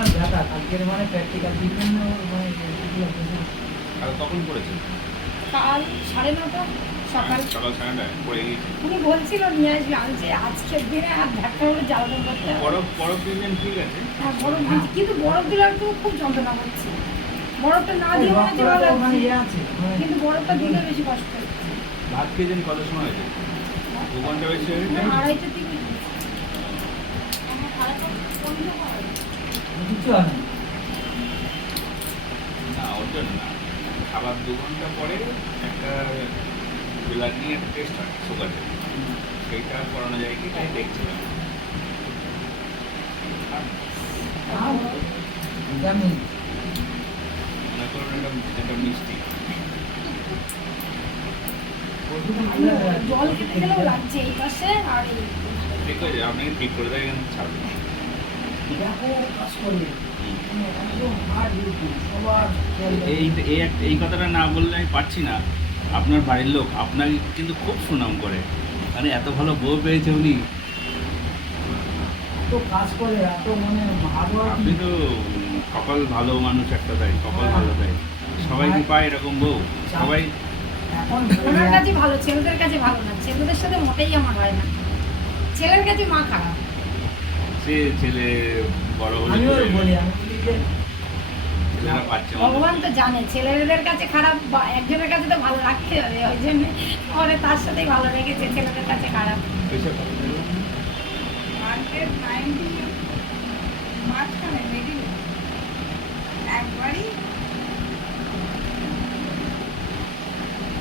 বিশাল ব্যথা কালকের মানে প্র্যাকটিক্যাল বিভিন্ন মানে আর কখন করেছেন? কাল 9:30 সকাল। সকাল 9:30 পড়ে গিয়েছে। উনি বলছিল নিয়ে আসবে, আনছে আজকের দিনে আর ধাক্কা করে জ্বালাতন করতে হবে। বরফ দিলেন ঠিক আছে। হ্যাঁ বরফ দিয়েছি, কিন্তু বরফ দিলে একটু খুব যন্ত্রণা করছে। বরফটা না দিয়ে মনে হচ্ছে ভালো মানে লাগছে, আছে কিন্তু বরফটা দিলে বেশি কষ্ট হচ্ছে। ভাত খেয়েছেন কত সময় হয়েছে? 2 ঘন্টা বেশি হয়ে গেছে। 2:30 থেকে কিছু হয় না। না ওর জন্য না, খাবার 2 ঘন্টা পরে একটা ব্লাড নিয়ে একটা টেস্ট হয় সুগারের, সেইটা করানো যায় কি তাই দেখছিলাম। আর ভিটামিন মনে করুন একটা মিষ্টি জল খেতে গেলেও লাগছে এই পাশে আর এই ঠিক হয়ে যায়, আপনাকে ঠিক করে দেয় এখানে ছাড়বে। দেখো কাজ করে একদম হার্ড ডিউটি সবার এই কথাটা না বললে আমি পারছি না। আপনার বাড়ির লোক আপনাকে কিন্তু খুব সুনাম করে, মানে এত ভালো বউ পেয়েছে উনি। এত কাজ করে এত মানে ভালো আপনি তো কপাল ভালো মানুষ একটা, তাই কপাল ভালো তাই সবাই কি পায় এরকম বউ? সবাই এখন ওনার কাছে ভালো, ছেলেদের কাছে ভালো না। ছেলেদের সাথে মোটেই আমার হয় না, ছেলের কাছে মা খারাপ। সে ছেলে বড় হলে আমিও তো বলি আমি বলি যে ছেলেরা পাচ্ছে না। ভগবান তো জানে ছেলেদের কাছে খারাপ, বা একজনের কাছে তো ভালো রাখতে হবে, ওই জন্য পরে তার সাথেই ভালো রেখেছে, ছেলেদের কাছে খারাপ। এইসব কথা বলবো না। মার্কেট 90 মাঝখানে মিডিল একবারই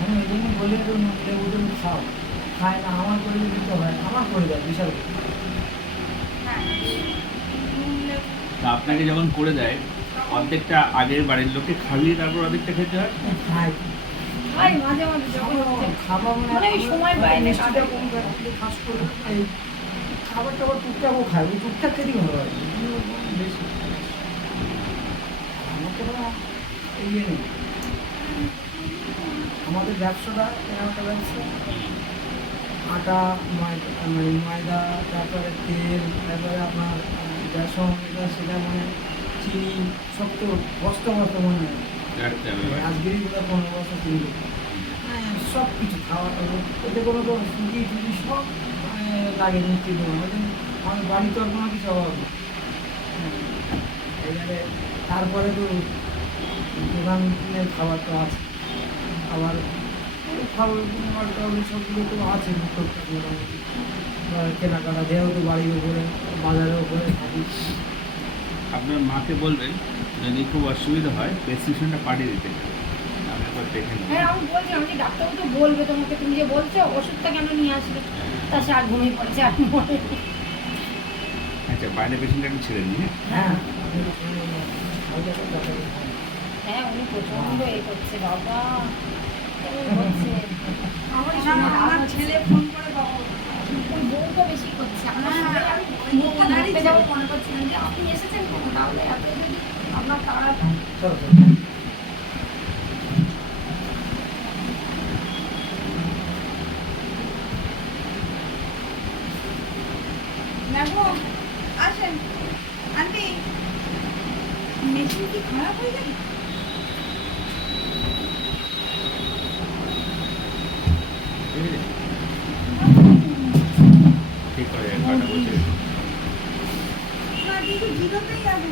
আমি এই জন্য বলি তো মুখে উঠে খাও খায় না আমার করে দিতে হয় আমার করে দেয় বিশাল হ্যাঁ তা আপনাকে যখন করে দেয় অর্ধেকটা আগের বাড়ির লোককে খাইয়ে তারপর অর্ধেকটা খেতে হয়। খায় ভাই মাঝে মাঝে যখন খাবার মানে ওই সময় পায় না, কাজে কাজ করে এই খাবার টাবার টুকটাকও খায় ওই টুকটাক খেতেই ভালো হয় বেশি আমাকে ইয়ে নেই আমাদের ব্যবসাটা এরকম একটা ব্যবসা আটা মানে ময়দা তারপরে তেল তারপরে আপনার বেসন এটা সেটা মানে চিনি সব তো বস্তা বস্তা মানে রাখতে হবে ভাই। রাজগিরি বোধহয় 15 বস্তা চিনি সব কিছু খাওয়া এতে কোনো তো সুজি টুজি সব মানে লাগে মিষ্টি দোকান আমার বাড়ি তো আর কোনো কিছু অভাব নেই এবারে তারপরে তো দোকানের খাবার তো আছে আবার ফল টল সবগুলো তো আছে টুকটাক মোটামুটি কেনাকাটা যেহেতু বাড়ির উপরে বাজারের উপরে থাকি আপনার মাকে বলবেন যদি খুব অসুবিধা হয় প্রেসক্রিপশনটা পাঠিয়ে দিতে, আমি একবার দেখে নেব। হ্যাঁ আমি বলছি, আমি ডাক্তারবাবু তো বলবে তোমাকে, তুমি যে বলছো ওষুধটা কেন নিয়ে আসলে, তা সে আর ঘুমিয়ে পড়েছে আর মনে নেই। আচ্ছা বাইরে পেশেন্ট একটু ছেড়ে নিয়ে। হ্যাঁ হ্যাঁ উনি প্রচন্ড এ করছে বাবা, কেমন করছে আমারই শোনা, আমার ছেলে ফোন করে বাবা ওই বউটা বেশি করছে। আমার হ্যাঁ, সঙ্গে আমি মুখটা ওনারই ধরতে যাবো মনে করছিলাম যে আপনি এসেছেন কেন, তাহলে এত যদি আপনার তাড়া চলো নেবো আসেন আন্টি মেশিন কি খারাপ হয়ে যায় ঠিক করে কাটা বলছে। না কিন্তু জিরোতেই আছে